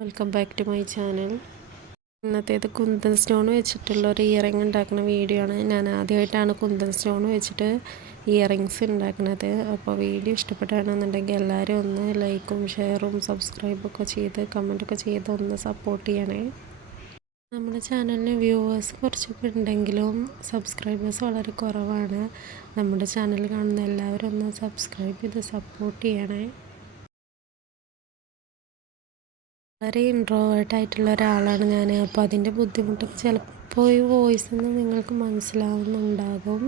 Welcome back to my channel. ഇന്നത്തേത് kundan stone വെച്ചിട്ടുള്ള ഒരു ഇയറിംഗ് ഉണ്ടാക്കുന്ന വീഡിയോ ആണ്. ഞാൻ ആദ്യമായിട്ടാണ് കുന്തൻ സ്റ്റോൺ വെച്ചിട്ട് ഇയറിങ്സ് ഉണ്ടാക്കുന്നത്. അപ്പോൾ വീഡിയോ ഇഷ്ടപ്പെടുകയാണെന്നുണ്ടെങ്കിൽ എല്ലാവരും ഒന്ന് ലൈക്കും ഷെയറും സബ്സ്ക്രൈബൊക്കെ ചെയ്ത് കമൻറ്റൊക്കെ ചെയ്ത് ഒന്ന് സപ്പോർട്ട് ചെയ്യണേ. നമ്മുടെ ചാനലിന് വ്യൂവേഴ്സ് കുറച്ചൊക്കെ ഉണ്ടെങ്കിലും സബ്സ്ക്രൈബേഴ്സ് വളരെ കുറവാണ്. നമ്മുടെ ചാനൽ കാണുന്ന എല്ലാവരും ഒന്ന് സബ്സ്ക്രൈബ് ചെയ്ത് സപ്പോർട്ട് ചെയ്യണേ. വളരെ ഇൻട്രോവേർട്ടായിട്ടുള്ള ഒരാളാണ് ഞാൻ. അപ്പോൾ അതിൻ്റെ ബുദ്ധിമുട്ടൊക്കെ ചിലപ്പോൾ ഈ വോയിസിൽ നിന്ന് നിങ്ങൾക്ക് മനസ്സിലാവുന്നുണ്ടാകും.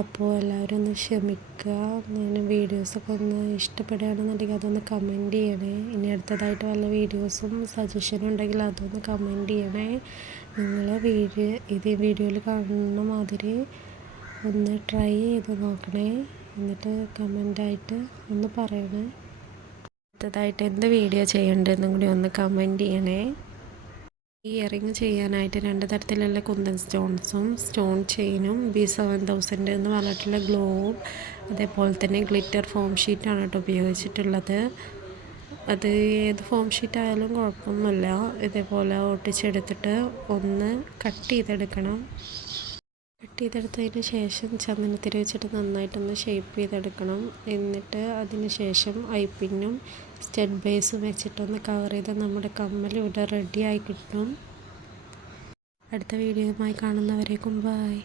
അപ്പോൾ എല്ലാവരും ഒന്ന് ക്ഷമിക്കുക. ഞാൻ വീഡിയോസൊക്കെ ഒന്ന് ഇഷ്ടപ്പെടുകയാണെന്നുണ്ടെങ്കിൽ അതൊന്ന് കമൻറ്റ് ചെയ്യണേ. ഇനി അടുത്തതായിട്ട് വല്ല വീഡിയോസും സജഷനും ഉണ്ടെങ്കിൽ അതൊന്ന് കമൻറ്റ് ചെയ്യണേ. നിങ്ങൾ വീഡിയോയിൽ കാണുന്ന മാതിരി ഒന്ന് ട്രൈ ചെയ്ത് നോക്കണേ. എന്നിട്ട് കമൻ്റായിട്ട് ഒന്ന് പറയണേ. അടുത്തതായിട്ട് എന്ത് വീഡിയോ ചെയ്യേണ്ടതെന്നും കൂടി ഒന്ന് കമൻറ്റ് ചെയ്യണേ. ഈ ഇയറിങ് ചെയ്യാനായിട്ട് 2 തരത്തിലുള്ള കുന്തൻ സ്റ്റോൺസും സ്റ്റോൺ ചെയിനും B7000 എന്ന് പറഞ്ഞിട്ടുള്ള ഗ്ലോവും അതേപോലെ തന്നെ ഗ്ലിറ്റർ ഫോം ഷീറ്റാണ് കേട്ടോ ഉപയോഗിച്ചിട്ടുള്ളത്. അത് ഏത് ഫോം ഷീറ്റ് ആയാലും കുഴപ്പമൊന്നുമില്ല. ഇതേപോലെ ഒട്ടിച്ചെടുത്തിട്ട് ഒന്ന് കട്ട് ചെയ്തെടുക്കണം. കട്ട് ചെയ്തെടുത്തതിന് ശേഷം ചന്ദനത്തിരി വെച്ചിട്ട് നന്നായിട്ടൊന്ന് ഷേപ്പ് ചെയ്തെടുക്കണം. എന്നിട്ട് അതിന് ശേഷം ഐപ്പിന്നും സ്റ്റഡ് ബേസും വെച്ചിട്ടൊന്ന് കവർ ചെയ്ത് നമ്മുടെ കമ്മൽ ഇവിടെ റെഡിയായി കിട്ടും. അടുത്ത വീഡിയോയുമായി കാണുന്നവരേക്കും ബൈ.